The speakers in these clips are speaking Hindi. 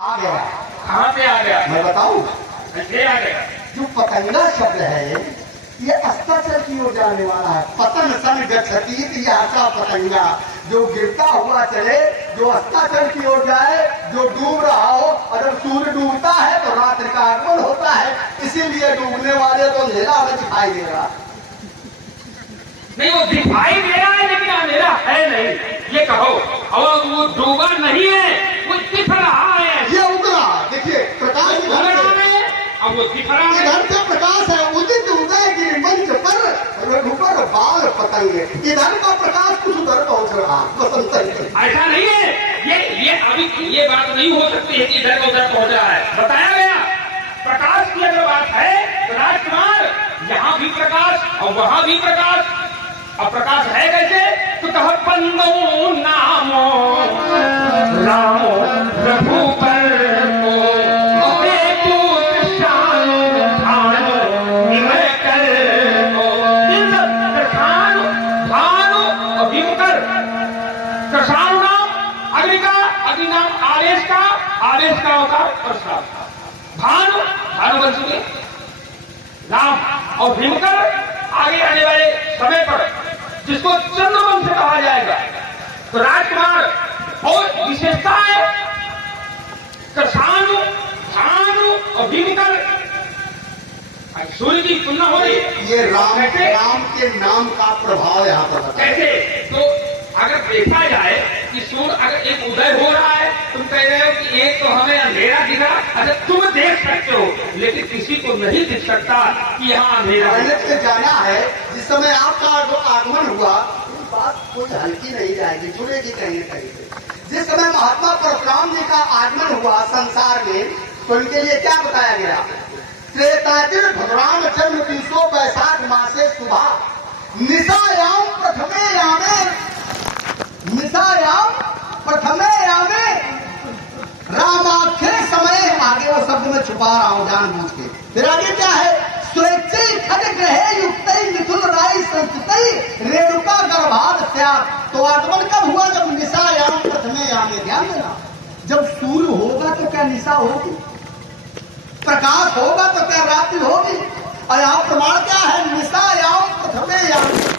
आ गया। कहाँ से आ गया? मैं बताऊं, कैसे आ गया? जो पतंगा शब्द है ये अस्ताचल की ओर जाने वाला है। पतन सन गच्छति आशा पतंगा, जो गिरता हुआ चले, जो अस्ताचल की ओर जाए, जो डूब रहा हो। अगर सूर्य डूबता है तो रात्रि का आगमन होता है, इसीलिए डूबने वाले को अंधेरा हमें दिखाई दे रहा। नहीं, वो दिखाई दे रहा है लेकिन अंधेरा है नहीं, ये कहो। और वो डूबा नहीं है, वो दिख रहा है। ये उतरा, देखिए प्रकाश दिख रहा है, अब वो दिख रहा है। इधर से प्रकाश है, उदित उदय गिरि मंच पर रघुबर बाल पतंगे। इधर का प्रकाश कुछ उधर पहुंच रहा बसंत। ऐसा नहीं है, ये अभी ये बात नहीं हो सकती है कि इधर का उधर पहुंच रहा है। बताया गया प्रकाश की अगर बात है तो राजकुमार यहाँ भी प्रकाश और वहां भी प्रकाश। अब प्रकाश है कैसे? तो कह बंदो नामो रामो रघुबर को देखो कृष्ण भानु निमय कर को। कृष्ण भानु और भीमकर। कृष्ण नाम अग्नि का, अग्नि नाम आवेश का, आवेश का अवतार परशुराम। भानु भानु बन चुके राम और भीमकर आगे आने वाले समय पर जिसको चंद्रवंश कहा जाएगा। तो राजकुमार बहुत विशेषता है कृषाणु, भानु और भीमकर। सूर्य की तुलना हो रही है। ये राम के नाम का प्रभाव यहाँ पर बताया। कैसे? तो अगर देखा जाए कि सूर्य अगर एक उदय हो रहा है, तुम कह रहे हो कि एक तो हमें अंधेरा दिखा। अच्छा, तुम देख सकते हो लेकिन किसी को नहीं दिख सकता कि यहाँ अंधेरा है। मैंने से जाना है, जिस समय आपका जो आगमन हुआ, ये बात कोई हल्की नहीं जाएगी, जुड़ेगी कहीं न कहीं से। जिस समय महात्मा परशुराम जी का आगमन हुआ संसार में, तो इनके लिए क्या बताया गया? त्रेतादिन भगवान जन्म 300 बैसाख मासे सुबह निशायाम प्रथमे यामे, निशायाम प्रथमे यामे रामाख्य समय। आगे वो शब्द में छुपा रहा हूं जानबूझ के। फिर आगे क्या है? स्वेच्छे खड़ ग्रहे युक्त मिथुन राय संस्कृत रेणुका गर्भाद त्याग। तो आगमन कब हुआ? जब निशायाम प्रथमे यामे। ध्यान देना, जब सूर्य होगा तो क्या निशा होगी? प्रकाश होगा तो क्या रात्रि होगी? और यहाँ प्रमाण क्या है? निशायाम प्रथमे यामे।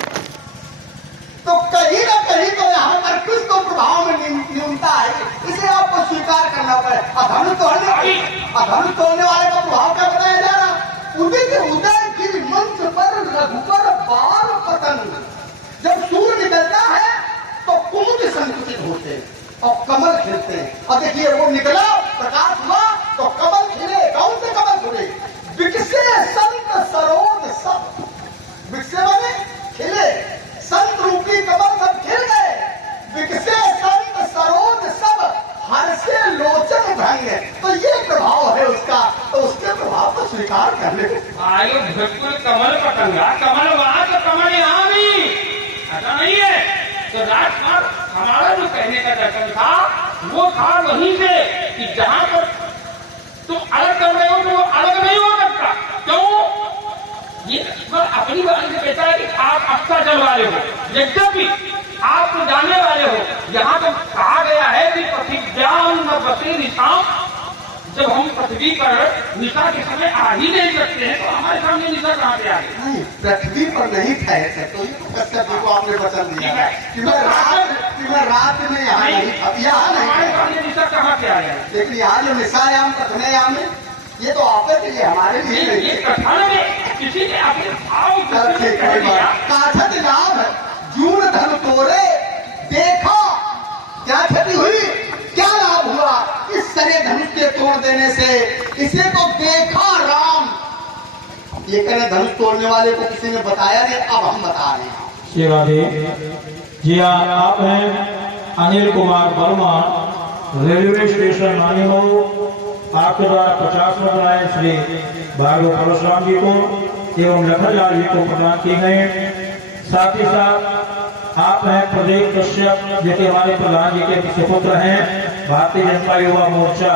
तो कहीं ना कहीं तो यहाँ पर कुछ तो प्रभाव में न्यूनता है, इसे आपको स्वीकार करना पड़े। अधनु तोड़ने वाले का प्रभाव क्या बताया जा रहा? उदित उदय गिरि मंच पर रघुबर बाल पतंग। जब सूर्य निकलता है तो कुमुद संकुचित होते हैं और कमल खिलते हैं। और देखिए वो निकला, प्रकाश हुआ तो कमल खिले। कौन से कमल खिले? विकसे संत सरोज सब। विकसे माने खिले, संत रूपी कमल सब खिल गए। विकसे संत सरोज सब हर्षे लोचन भंग। तो ये प्रभाव है उसका, तो उसके प्रभाव को स्वीकार कर ले। आयो बिल्कुल कमल पतंगा, कमल वहां तो कमल यहाँ भी। ऐसा नहीं है। तो राजकुमार हमारा जो कहने का दर्शन था वो था वहीं से कि जहां पर तुम अलग कर रहे हो तो वो अलग नहीं हो सकता। क्यों? ये अपनी बात से कहता है कि आप अस्ताचल वाले हो, यद्यपि आप तो जानने वाले हो। यहाँ तो कहा गया है कि पृथ्व्याम न बसे निशाम। जब हम पृथ्वी पर निशा के समय आ ही नहीं सकते हैं तो हमारे सामने निशा कहाँ से आ गई? नहीं, पृथ्वी पर नहीं ठहर सकते। तो ये तो कश्यप को आपने वचन दिया है कि मैं रात में यहाँ नहीं, हमारे सामने निशा कहाँ से आ गया? लेकिन यहाँ जो निशायाम प्रथमेयाम में, ये तो आपके लिए, हमारे लिए नहीं। ये कथन में किसी ने अपने भाव काठत लाभ जून धन तोरे देखा। क्या क्षति हुई? क्या लाभ हुआ इस सरे धनुष के तोड़ देने से? इसे तो देखा राम। ये कहने धनुष तोड़ने वाले को किसी ने बताया नहीं, अब हम बता रहे हैं। जी हाँ, आप हैं अनिल कुमार वर्मा, रेलवे स्टेशन माने हो। आपके द्वारा 50 मुद्राएं श्री भागवत परशुराम जी को एवं लखनलाल जी को प्रदान की गए। साथ ही साथ आप हैं प्रदीप कश्यप, जो कि हमारे प्रधान जी के सुपुत्र हैं, भारतीय जनता युवा मोर्चा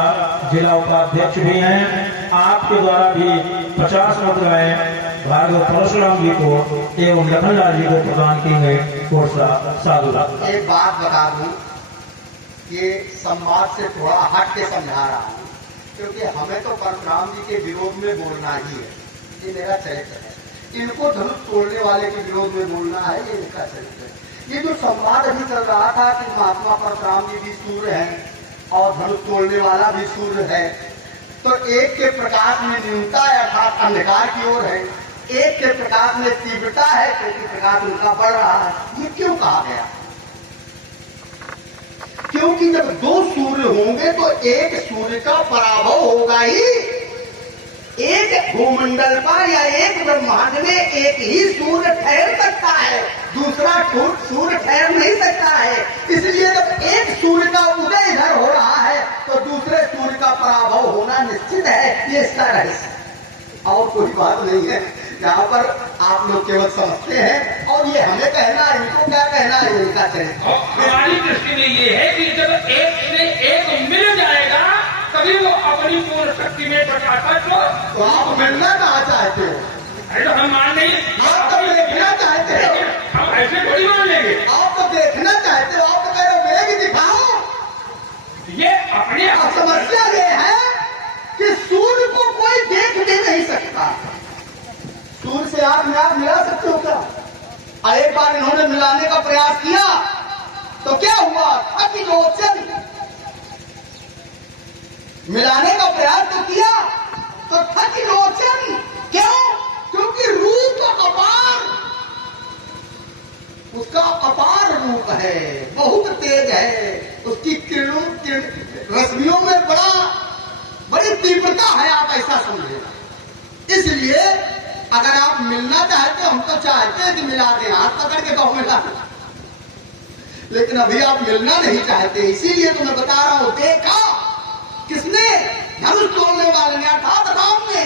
जिला उपाध्यक्ष भी हैं। आपके द्वारा भी 50 मुद्राएं भागवत परशुराम जी को एवं लखनलाल जी को प्रदान की गई। साधु एक बात बता दूं, ये संवाद से थोड़ा हट के समझा रहा हूँ, क्योंकि हमें तो परशुराम जी के विरोध में बोलना ही है, ये मेरा चरित्र है। इनको धनुष तोड़ने वाले के विरोध में बोलना है, ये इनका चरित्र है। ये जो संवाद अभी चल रहा था कि महात्मा परशुराम जी भी सूर्य हैं और धनुष तोड़ने वाला भी सूर्य है, तो एक के प्रकाश में न्यूनता है अर्थात अंधकार की ओर है, एक के प्रकाश में तीव्रता है क्योंकि प्रकाश उनका बढ़ रहा है। ये क्यों कहा गया? क्योंकि जब दो सूर्य होंगे तो एक सूर्य का पराभव होगा ही। एक भूमंडल पर या एक ब्रह्मांड में एक ही सूर्य ठहर सकता है, दूसरा सूर्य ठहर नहीं सकता है। इसलिए जब एक सूर्य का उदय इधर हो रहा है तो दूसरे सूर्य का पराभव होना निश्चित है। ये इसका रहस्य, और कोई बात नहीं है। यहाँ पर आप लोग केवल समझते हैं और ये हमें कहना है, इनको क्या कहना है, इनका चरित्र। हमारी दृष्टि में ये है कि जब एक से एक मिल जाएगा तभी वो अपनी पूर्ण शक्ति में प्रकाशक। तो आप मिलना कहाँ चाहते हो? अरे तो हम मान लेंगे, आप तो देखना चाहते हो, हम ऐसे थोड़ी मान लेंगे। आप तो देखना चाहते हो, आप तो कह रहे हो वेग दिखाओ। ये अपने अब समस्या ये है कि सूर्य को कोई देख भी नहीं सकता। सूर्य से आप मिला सकते हो क्या? एक बार इन्होंने मिलाने का प्रयास किया तो क्या हुआ? अतिलोचन। मिलाने का प्रयास तो किया तो अतिलोचन। क्यों? क्योंकि रूप अपार, उसका अपार रूप है, बहुत तेज है, उसकी किरणों रश्मियों में बड़ी तीव्रता है, आप ऐसा समझेगा। इसलिए अगर आप मिलना चाहते हो, हम तो चाहते हैं कि मिला दें, हाथ पकड़ के कहो मिला, लेकिन अभी आप मिलना नहीं चाहते, इसीलिए तो मैं बता रहा हूं। देखा किसने? धनुष तोड़ने वाले ने, अर्थात राम ने।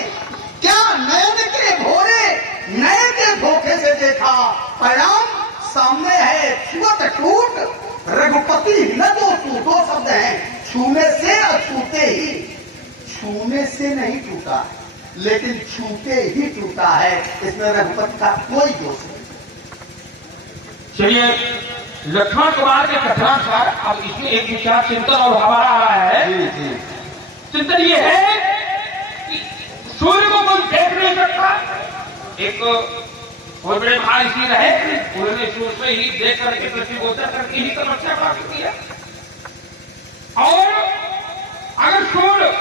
क्या? नयन के भोरे, नए के धोखे से देखा, परिणाम सामने है। छुअत टूट रघुपति न दो शब्द हैं, छूने से और छूते ही। छूने से नहीं टूटा है, लेकिन छूते ही टूटा है, इसमें रघुपति का कोई दोष नहीं। चलिए, लक्ष्मण कुमार के कथनानुसार अब इसमें एक विचार चिंतन और हमारा आ रहा है। जी जी। चिंतन ये है कि सूर्य को कोई देख नहीं सकता। एक बहुत बड़े महर्षि रहे, उन्होंने सूर्य से ही देख करके दृष्टिगोचर करके ही तपस्या प्राप्त किया। और अगर सूर्य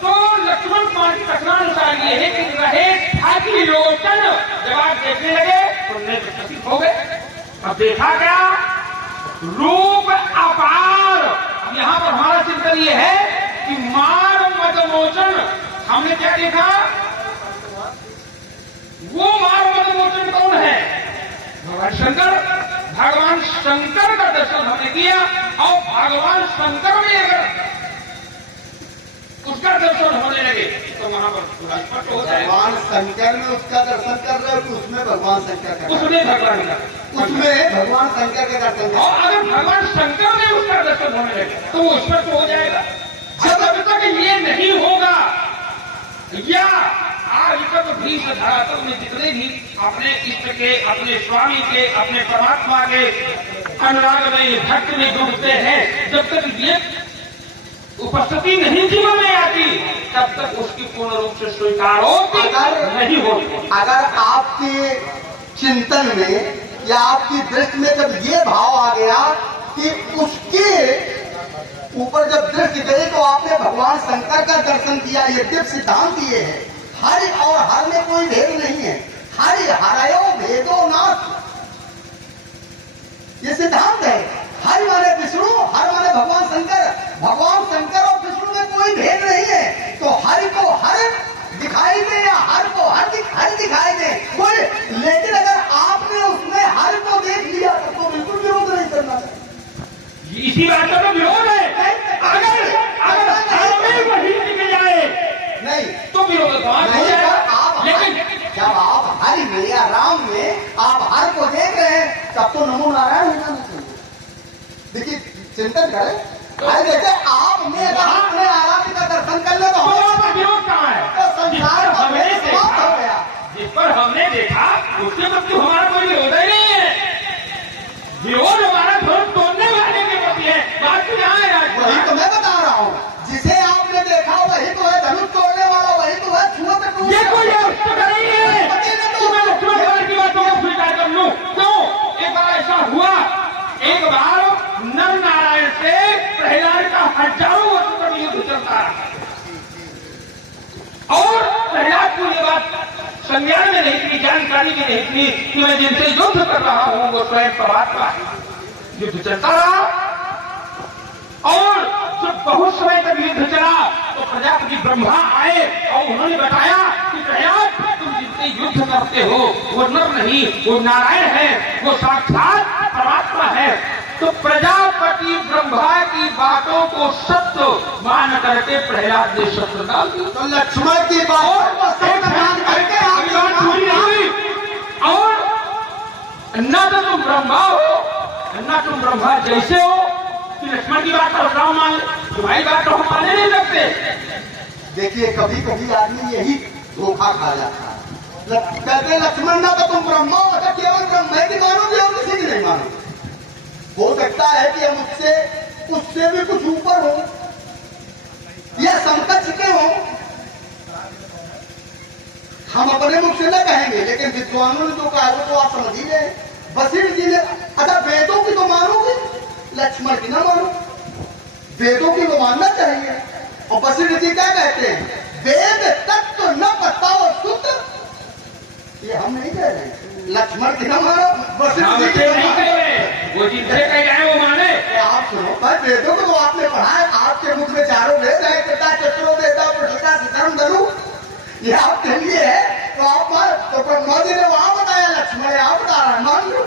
तो लक्ष्मण कुमार के कथनानुसार ये है कि रहे ठाकी लोचन, जब आप देखने लगे तो निर्विकसित हो गए। अब देखा क्या? रूप अपार। अब यहाँ पर हमारा चिंतन ये है कि मार मदमोचन, हमने क्या देखा? वो मार मदमोचन कौन है? भगवान शंकर। भगवान शंकर का दर्शन हमने किया और भगवान शंकर में अगर उसका दर्शन होने लगे तो वहां पर पूरा स्पष्ट हो जाए। भगवान शंकर में उसका दर्शन कर रहे हो तो उसमें भगवान शंकर का, उसमें भगवान का, उसमें भगवान शंकर के दर्शन। और अगर भगवान शंकर में उसका दर्शन होने लगे तो वो स्पष्ट हो जाएगा। जब तक ये नहीं होगा, या आज तक भी धरातल में जितने भी अपने इष्ट के, अपने स्वामी के, अपने परमात्मा के अनुराग में, भक्त में डूबते हैं, जब तक ये उपस्थिति नहीं जीवन में आती तब तक उसकी पूर्ण रूप से स्वीकार नहीं होती। अगर आपके चिंतन में या आपकी दृष्टि में जब ये भाव आ गया कि उसके ऊपर जब दृष्टि गई तो आपने भगवान शंकर का दर्शन किया, ये दिव्य सिद्धांत ये है। हरि और हर में कोई भेद नहीं है। हरि हरयो भेदो नाथ, ये सिद्धांत है। हरि माने विष्णु, हर माने भगवान शंकर। भगवान शंकर और विष्णु में कोई भेद नहीं है। तो हरि को हर दिखाई दे या हर को हर दिखाई दे कोई, लेकिन अगर आपने उसमें हर को देख लिया तो बिल्कुल विरोध नहीं करना चाहिए। इसी बात का तो विरोध है। अगर हमें वही दिख जाए नहीं तो विरोध नहीं। लेकिन जब आप हरि में या राम में आप हर को देख रहे हैं तब तो नमो नारायण हो जाना चाहिए। देखिए, चिंतन करें, जैसे आपने अगर अपने आराध्य का दर्शन कर ले तो वहां पर विरोध कहाँ है? तो संसार समाप्त हो गया। जिस पर हमने देखा उसके प्रति हमारा कोई विरोध ही नहीं है। विरोध हमारा धर्म तोड़ने वाले के प्रति है। बात तो यहाँ है संज्ञान में नहीं थी, जानकारी में नहीं थी कि मैं जिनसे युद्ध कर रहा हूं वो स्वयं परमात्मा है। युद्ध चलता रहा और जब बहुत समय तक युद्ध चला तो प्रजापति ब्रह्मा आए और उन्होंने बताया कि प्रयाग तुम जिनसे युद्ध करते हो वो नर नहीं, वो नारायण है, वो साक्षात परमात्मा है। तो प्रजापति ब्रह्मा की बातों को सत्य मान करके प्रहलाद ने शस्त्र डाल दिया। तो लक्ष्मण की बात को सत्य मान करके अभी बात पूरी नहीं हुई। और न तो तुम ब्रह्मा हो न तुम ब्रह्मा जैसे हो कि लक्ष्मण की बात पर राम मान, तुम्हारी बात तो हम माने नहीं सकते। देखिए कभी कभी आदमी यही धोखा खा जाता है। कहते लक्ष्मण ना तो तुम ब्रह्मा हो, तो केवल ब्रह्म की मानोगे और किसी की नहीं मानोगे। हो सकता है कि हम उससे भी कुछ ऊपर हो या समकक्ष के हो, हम अपने मुख से न कहेंगे, लेकिन विद्वानों ने जो कहा वो तो आप समझ ही रहे। वशिष्ठ जी ने अच्छा वेदों की तो मानोगे, लक्ष्मण की ना मानो, वेदों की वो मानना चाहिए। और वशिष्ठ जी क्या कहते हैं, वेद तत्व न बताओ शुद्ध, ये हम नहीं कह रहे, लक्ष्मण की ना मानो, वशिष्ठ जी की नहीं कह रहे, वो जिनसे कह जाए वो माने। आप सुनो भाई, वेदों को तो आपने पढ़ा है, आपके मुख में चारों वेद है, कृता चतुरो वेदा पुरुषता धर्म धनु, ये आपके लिए है। तो आप तो ब्रह्मा जी ने वहां बताया, लक्ष्मण आप बता रहा है, मान लो।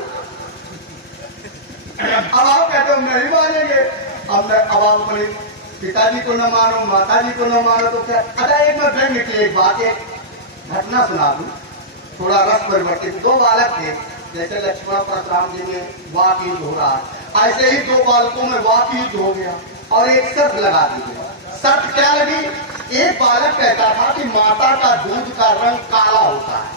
अब आप कहते हो नहीं मानेंगे, अब आप अपने पिताजी को न मानो, माता जी को न मानो, तो क्या? अच्छा एक मैं व्यंग्य की एक बात, एक घटना सुना दूं, थोड़ा रस परिवर्तित। दो बालक थे, जैसे लक्ष्मण परशुराम जी में वाक युद्ध हो रहा है, ऐसे ही दो बालकों में वाक युद्ध हो गया और एक शर्त लगा दी गई। शर्त क्या लगी? एक बालक कहता था कि माता का दूध का रंग काला होता है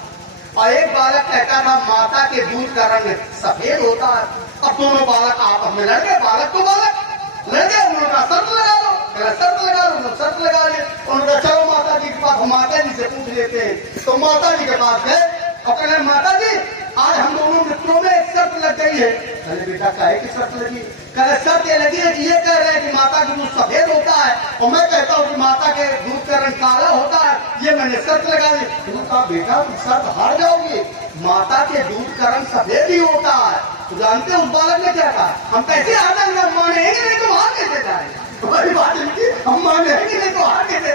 और एक बालक कहता था माता के दूध का रंग सफेद होता है। अब दोनों बालक आपस में लड़ गए, बालक तो बालक लड़ गए। उन्होंने कहा शर्त लगा लो, शर्त लगा लो, शर्त लगा ली। उन्होंने कहा चलो माता जी के पास, माता जी से पूछ लेते हैं। तो माता जी के पास गए और कहने माता जी आज हम दोनों मित्रों में एक शर्त लग गई है। अरे बेटा काहे की शर्त लगी? कहे शर्त ये लगी है कि ये कह रहे हैं कि माता का दूध सफेद होता है और मैं कहता हूँ कि माता के दूध का रंग काला होता है, ये मैंने शर्त लगा दी। उन्होंने कहा बेटा तुम शर्त हार जाओगी, माता के दूध का रंग सफेद ही होता है। तो जानते हैं उस बालक ने क्या कहा, हम कैसे हार जाएंगे, हम मानेंगे नहीं तो हार कैसे जाएंगे। हमारी बात इनकी, हम मानेंगे नहीं तो हार कैसे